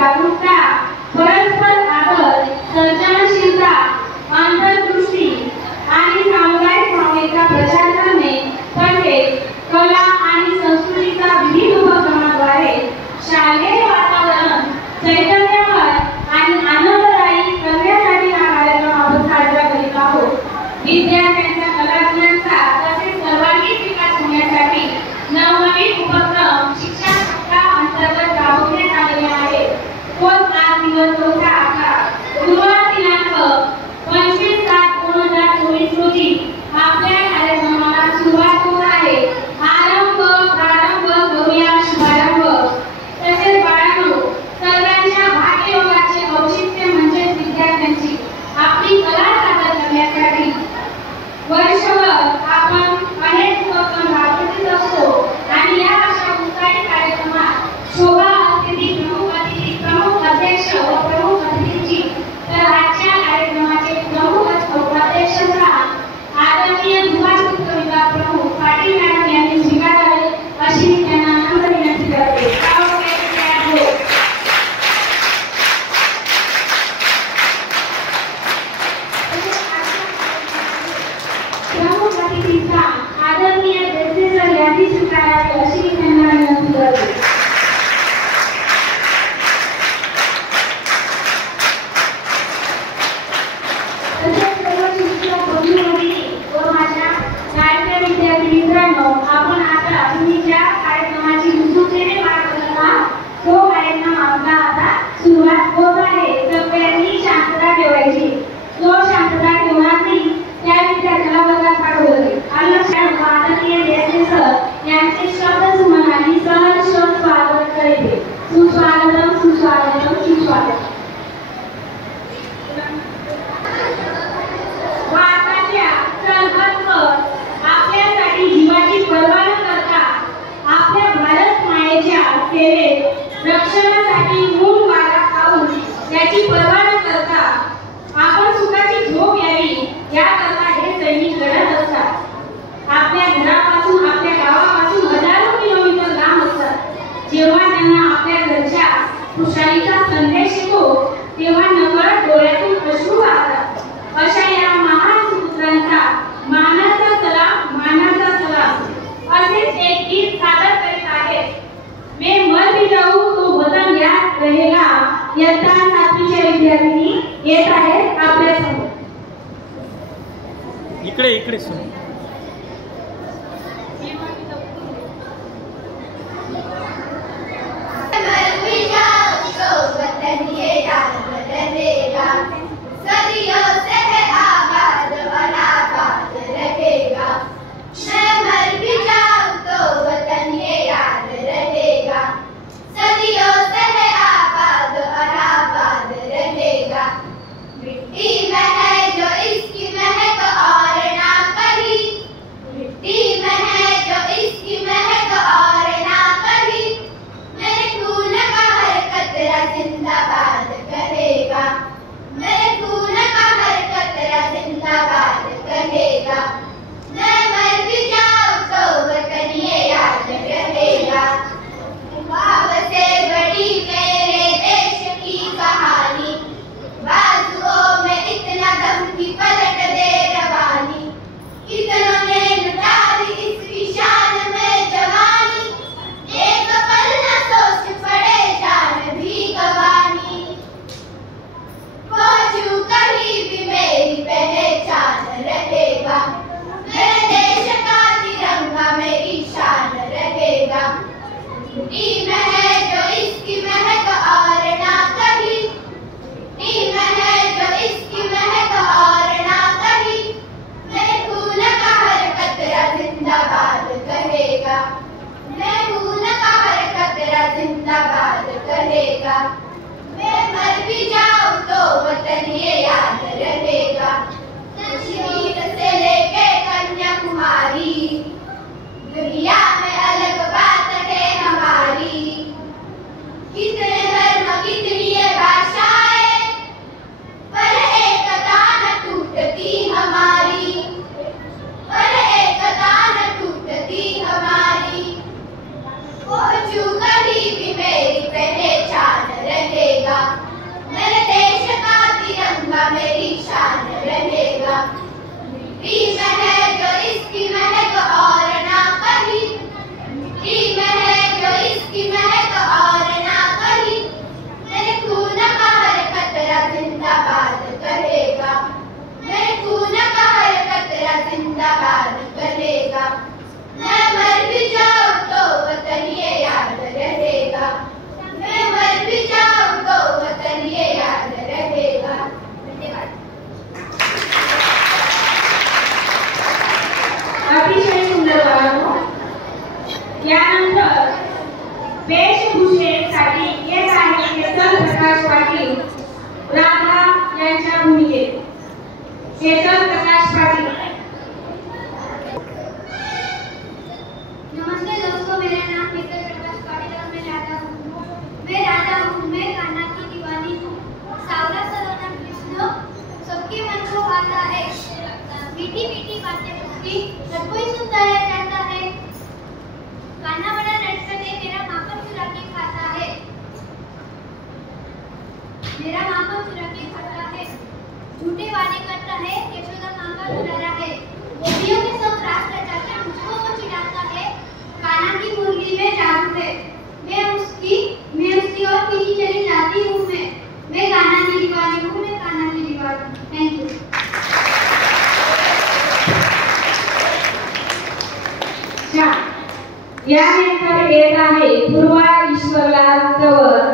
जागरूकता, परस्पर आदर, सर्जनशीलता, अंतर्दृष्टी आणि सामुदायिक भावनेचा प्रचार करणे तसेच कला आणि संस्कृतीचा विविध उपक्रमाद्वारे शालेय वातावरण चैतन्यमय आणि आनंददायी करण्यासाठी हा कार्यक्रम आपण साजरा करीत आहोत. विद्यार्थ्यांच्या कलागुणांचा तसेच सर्वांगीण विकास होण्यासाठी नवनवीन उपक्रम शिक्षण अंतर्गत राबवण्यात आलेले आहेत. आज दिवस 14/11 गुरुवार दिनांक 25/7/2024 रोजी आपल्या कार्यक्रमाला सुरुवात होत आहे. प्रारंभ करूया शुभारंभ. तसेच बाळांनो, सर्वांच्या भाग्ययोगाचे औचित्य म्हणजे विद्यार्थ्यांची आपली कला सादर करण्यासाठी वर्षभर आपण अनेक उपक्रम राबवत असतो आणि या अशा उत्साही कार्यक्रमात शोभा असलेली प्रमुख अध्यक्ष व प्रमुख अतिथींची तर आजच्या कार्यक्रमाचे प्रमुख उपाध्यक्ष आदरणीय दुभाषित कविता प्रमुख पाटील मॅडम यांनी स्वीकारावे अशी त्यांना नम्र विनंती करते. प्रमुख अतिथींचा आदरणीय देशेसर यांनी स्वीकारावे अशी त्यांना विनंती करते. आपण आता तुम्ही ज्या कार्यक्रमाची उत्सुकतेने वाट बघत आहात तो कार्यक्रम आपला आता सुरुवात होत आहे. सगळ्यांनी शांतता ठेवायची. जो शांतता ठेवणार नाही त्या विद्यार्थ्याला वर्गात पाठवलं जाईल. आदरणीय देशेसर यांचे शब्द सुमनाने सहर्ष स्वागत करते. सुस्वागतम सुस्वागतम सुस्वागतम. भारताच्या सरहदवर आपल्यासाठी जीवाची पर्वा न करता आपल्या भारत मायेच्या सेवेत रक्षणासाठी मूळ वारा खाऊन याची पर्वा न करता आपण सुखाची झोप यावी याकरता हे सैनिक लढत असतात. आपल्या घरापासून आपल्या गावापासून हजारो किलोमीटर लांब असतात. जेव्हा त्यांना आपल्या घरच्या खुशालीचा संदेश येतो तेव्हा नकळत डोळ्यातून अश्रू वाहतात. अशा या महान सुपुत्रांचा मानाचा सलाम असेच एक गीत सादर करीत आहेत. मैं मर भी जाऊं तो वतन याद रहेगा. इयत्ता 7वीच्या विद्यार्थिनी येत आहेत आपल्या समोर. इकडे सुन. कभी भी मेरी पहचान रहेगी। यानंतर वेशभूषेसाठी येत आहे केतन प्रकाश पाटील राधा यांच्या भूमिकेत. केतन प्रकाश पाटील. नमस्ते दोस्तों, मेरा नाम केतन प्रकाश पाटिल और मैं राधा हूँ। मैं कान्हा की दीवानी हूँ। सावला सलोना कृष्ण सबके मन को भाता है। मीठी मीठी बातें उसकी हर कोई सुनता रह जाता है। कान्हा बड़ा नटखट है, मेरा माखन चुरा के खाता है। मेरा माखन चुरा के खाता है। झूठे वादे करता है, यशोदा माँ का दुलारा है। गोपियों के संग रास रचा के मुझको वो चिढ़ाता है। कान्हा की मुरली में जादू है, मैं उसकी ओर पीछे चली जाती हूँ। मैं कान्हा की दीवानी हूँ, मैं कान्हा की दीवानी हूँ। Thank you. यानंतर येत आहे पूर्वा ईश्वरलाल तंवर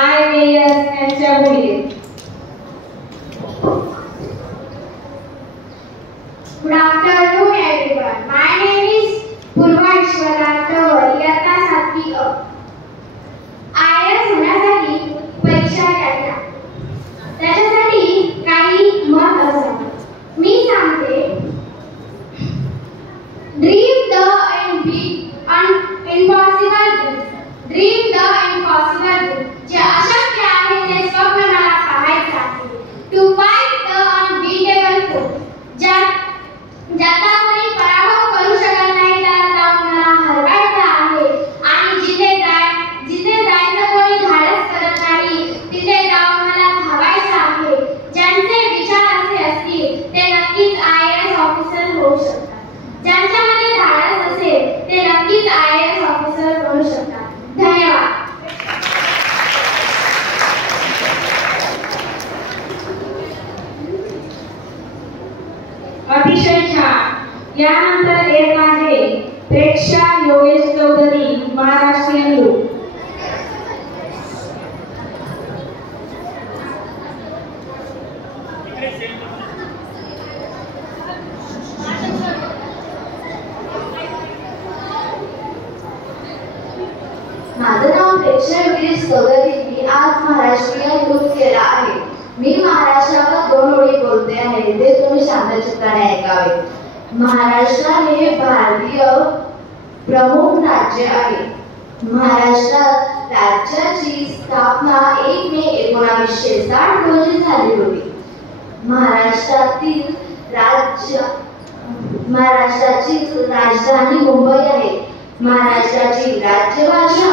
IAS यांच्या भूमिकेत. Good afternoon everyone. My name is Purva Ishwarlal Tawar, इयत्ता 7वी अ. IAS होण्यासाठी परीक्षा द्याव्या, त्याच्यासाठी काही मत असावं. मी सांगते, dream the impossible dream. Dream the impossible dream. जे अशक्य आहे ते स्वप्न मला पाहायचं आहे. To fight the unbeatable force. ज्याचा कोणी पराभव करू शकत नाही त्याला जाऊन मला हरवायचं आहे. आणि जिथे जायचं कोणी धाडस करत नाही तिथे जाऊन मला धावायचं आहे. ज्यांचे विचार असे असतील ते नक्कीच IAS ऑफिसर होऊ शकतात. ज्यांच्यामध्ये धाडस असेल ते नक्कीच IAS ऑफिसर बनू शकतात. धन्यवाद. अतिशय छान. यानंतर येत आहे प्रेक्षा योगेश चौधरी महाराष्ट्रीयन ग्रुप. माझं नाव प्रेक्षा योगेश चौधरी. मी आज महाराष्ट्रीयन ग्रुप केला आहे. मी महाराष्ट्रावर 2 ओळी बोलते आहे, ते तुम्ही शांतचित्ताने ऐकावे. महाराष्ट्र हे भारतीय प्रमुख राज्य आहे. महाराष्ट्रात राज्याची स्थापना 1 मे 1960 रोजी झाली होती. महाराष्ट्राची राजधानी मुंबई आहे. महाराष्ट्राची राज्यभाषा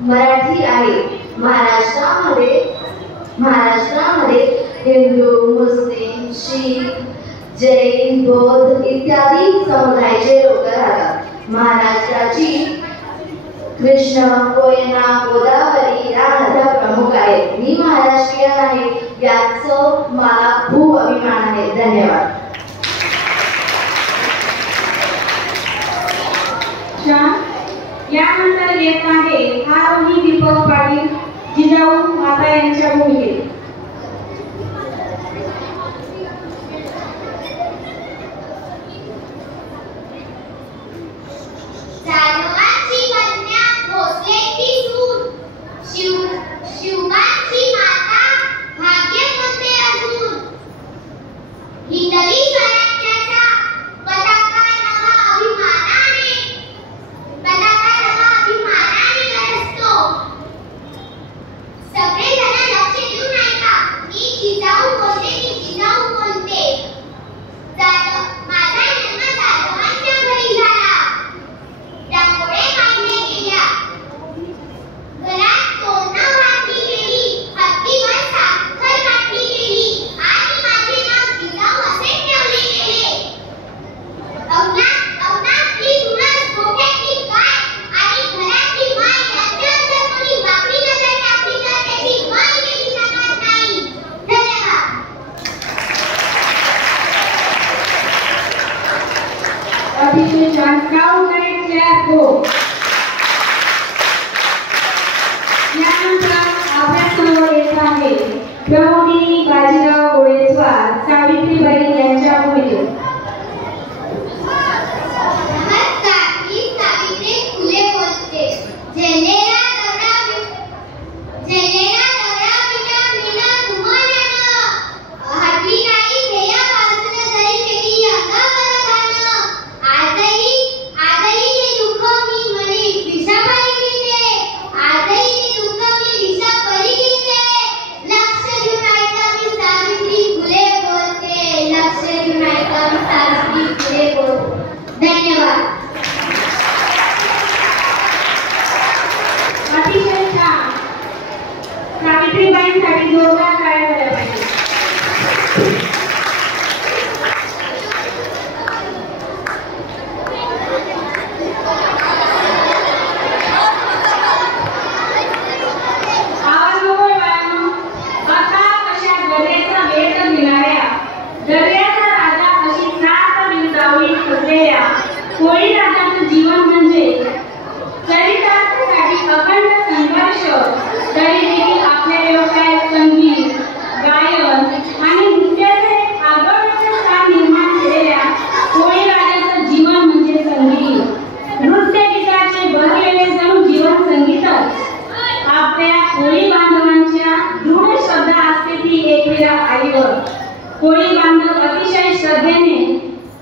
मराठी आहे. महाराष्ट्रामध्ये हिंदू, मुस्लिम, शीख, जैन, बौद्ध इत्यादी समुदायाचे लोक राहतात. महाराष्ट्राची कृष्णा, कोयना, गोदावरी या नद्या प्रमुख आहेत. मी महाराष्ट्रीयन आहे याचा मला खूप अभिमान आहे. धन्यवाद. यानंतर येत आहे आरोही दीपक पाटील जिजाऊ माता यांच्या भूमिकेत. पताका नवा अभिमानाने झेललेला दौरा विना मीना तुम्हाला हटली नाही ध्येयापासून जरी केली अंगावर घालणं. आजही ते दुःख मी मनी विषापरी घेते. आजही ते दुःख मी विषापरी घेते. लक्ष देऊन ऐका मी सावित्री फुले बोलते. लक्ष देऊन ऐका मी सावित्री फुले बोलते. धन्यवाद. अतिशय छान. सावित्रीबाईंसाठी जोरदार टाळ्या झाल्या पाहिजे. आवाज नकोय बाळांनो. अथांग अशा दर्याचा वेध घेणाऱ्या, दर्याचा राजा अशी सात विंदावळी असलेल्या कोळी राजाचं जीवन म्हणजे चरितार्थासाठी अखंड संघर्ष. तरी देखील आपल्या व्यवसायात संगीत, गायन आणि नृत्याचे आगळवेगळे स्थान निर्माण केलेल्या कोळी राजाचं जीवन म्हणजे संगीत. नृत्य गीताचे भरलेले जणू जीवन संगीतच. आपल्या कोळी बांधवांच्या दृढ श्रद्धा असते ती एकमेव आईवर. कोळी बांधव अतिशय श्रद्धेने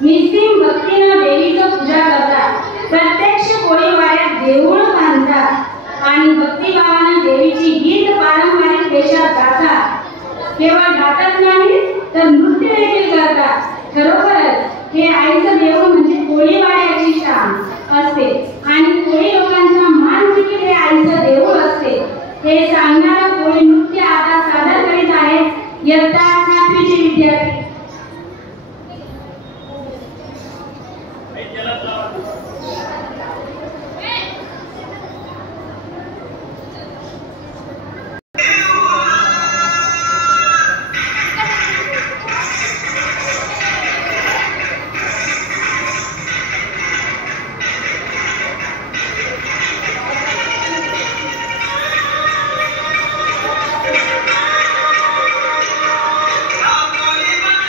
निस्सीम भक्तीनं देवीचं पूजा करतात. प्रत्यक्ष कोळीवाड्यात देऊळ बांधतात आणि भक्तिभावानं देवीची गीत पारंपरिक वेशात गातात. केवळ गातच नाही तर नृत्य देखील करतात. खरोखरच हे आईचं देऊळ म्हणजे कोळीवाड्याची शान असते आणि कोळी लोकांचा मान देखील हे आईचं देऊळ असते. हे सांगणारं कोळी नृत्य आता सादर करीत आहेत इयत्ता 7वीचे विद्यार्थी. कोळी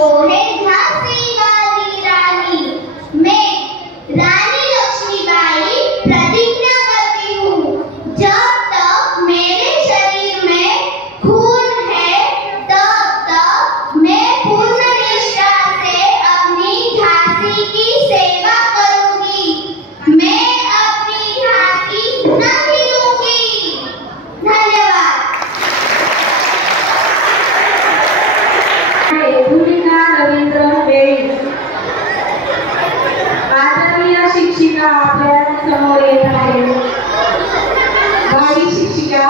वो है झांसी वाली रानी। मैं रानी लक्ष्मीबाई प्रतिज्ञा करती हूँ, जब तक मेरे शरीर में खून है तब तक मैं पूर्ण निष्ठा से अपनी झांसी की सेवा करूंगी। मैं अपनी झांसी नहीं दूंगी। धन्यवाद। भूमिका रवींद्र बेळी। आदरणीय शिक्षिका आपल्या समोर येत आहे। भावी शिक्षिका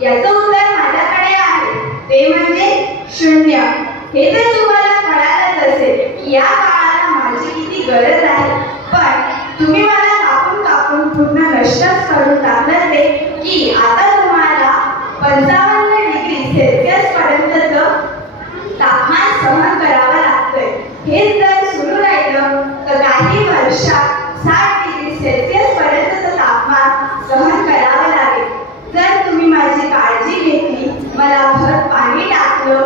याचं उत्तर माझ्याकडे आहे, ते म्हणजे शून्य। हे तर तुम्हाला कळालंच असेल की या काळाला माझी किती गरज आहे, पण तुम्ही मला कापून कापून पूर्ण नष्टच करून टाकलं ते की आता तुम्हाला 55 डिग्री सेल्सिअस पर्यंतचं तापमान सहन करावं लागतंय। हेच जर सुरू राहिलं तर काही वर्षात 60 डिग्री सेल्सिअस पर्यंतचं तापमान सहन करावं लागेल। जर तुम्ही माझी काळजी घेतली, मला भर पाणी टाकलं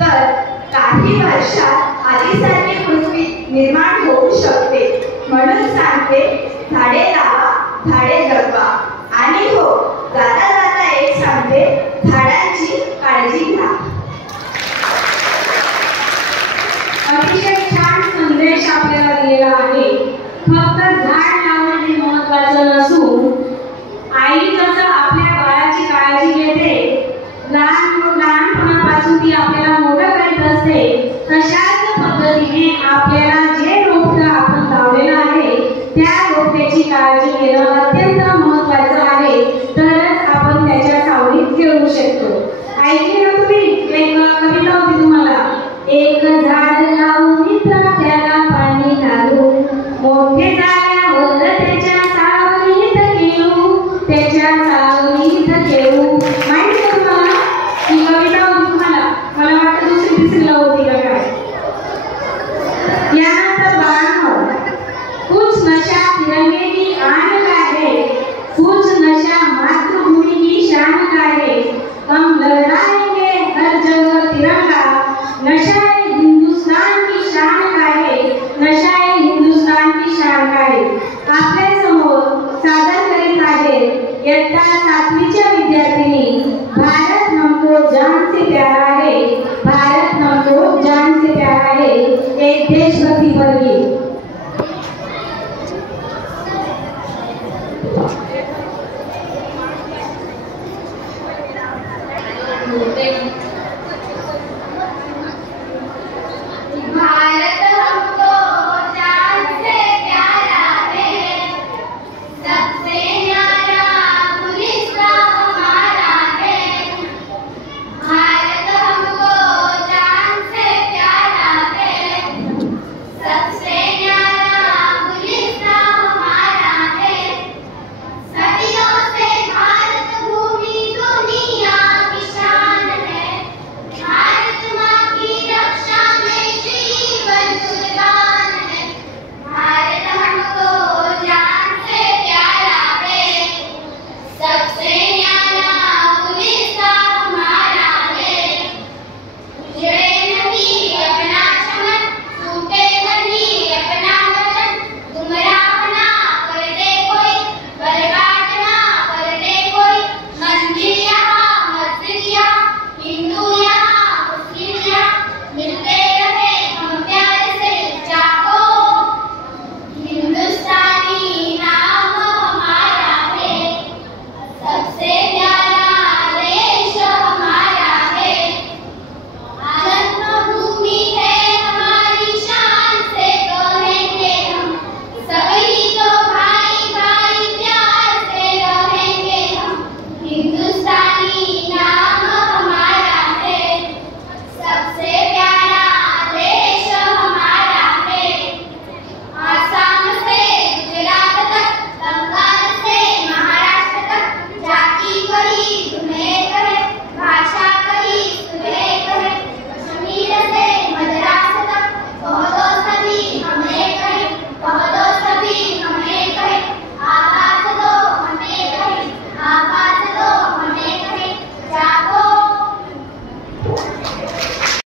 तर काही वर्षात आधीसारखी पृथ्वी निर्माण होऊ शकते। म्हणून सांगते, झाडे लावा, झाडे जगवा। आणि हो, जाता जाता एक सांगते, झाडांची काळजी घ्या। अतिशय छान संदेश आपल्याला दिलेला आहे। फक्त झाड लावणे हे महत्त्वाचं नसून आई कसं आपल्या बाळाची काळजी घेते, लहानपणापासून ती आपल्याला मोठं करत असते, तशाच पद्धतीने आपल्याला जे रोपटं आपण लावलेलं आहे त्या रोपट्याची काळजी घेणं अत्यंत महत्त्वाचं आहे। तरच आपण त्याच्या सावलीत खेळू शकतो। ऐकली ना तुम्ही? एक कविता होती तुम्हाला, एक झाड लावून मित्र त्याला पाणी घालून, मोठे झाल्यावर त्याच्या सावलीत खेळू, त्याच्या सावलीत खेळू। माहिती का तुम्हाला ही कविता होती तुम्हाला? मला वाटतं दुसरी तिसरीला होती का काय? यानंतर बाळांनो, कुछ नशा तिरंगे की आन का है, कुछ नशा मातृभूमि की शान का है, हम लहराएंगे हर जगह तिरंगा, नशा हिंदुस्तान की शान का है, नशा हिंदुस्तान की शान का है। आपल्या समोर सादर करीत आहे इयत्ता 7वीच्या विद्यार्थिनी, भारत हमको जान से प्यारा है, भारत हमको जान से प्यारा है, एक देशभक्ती पर गीत।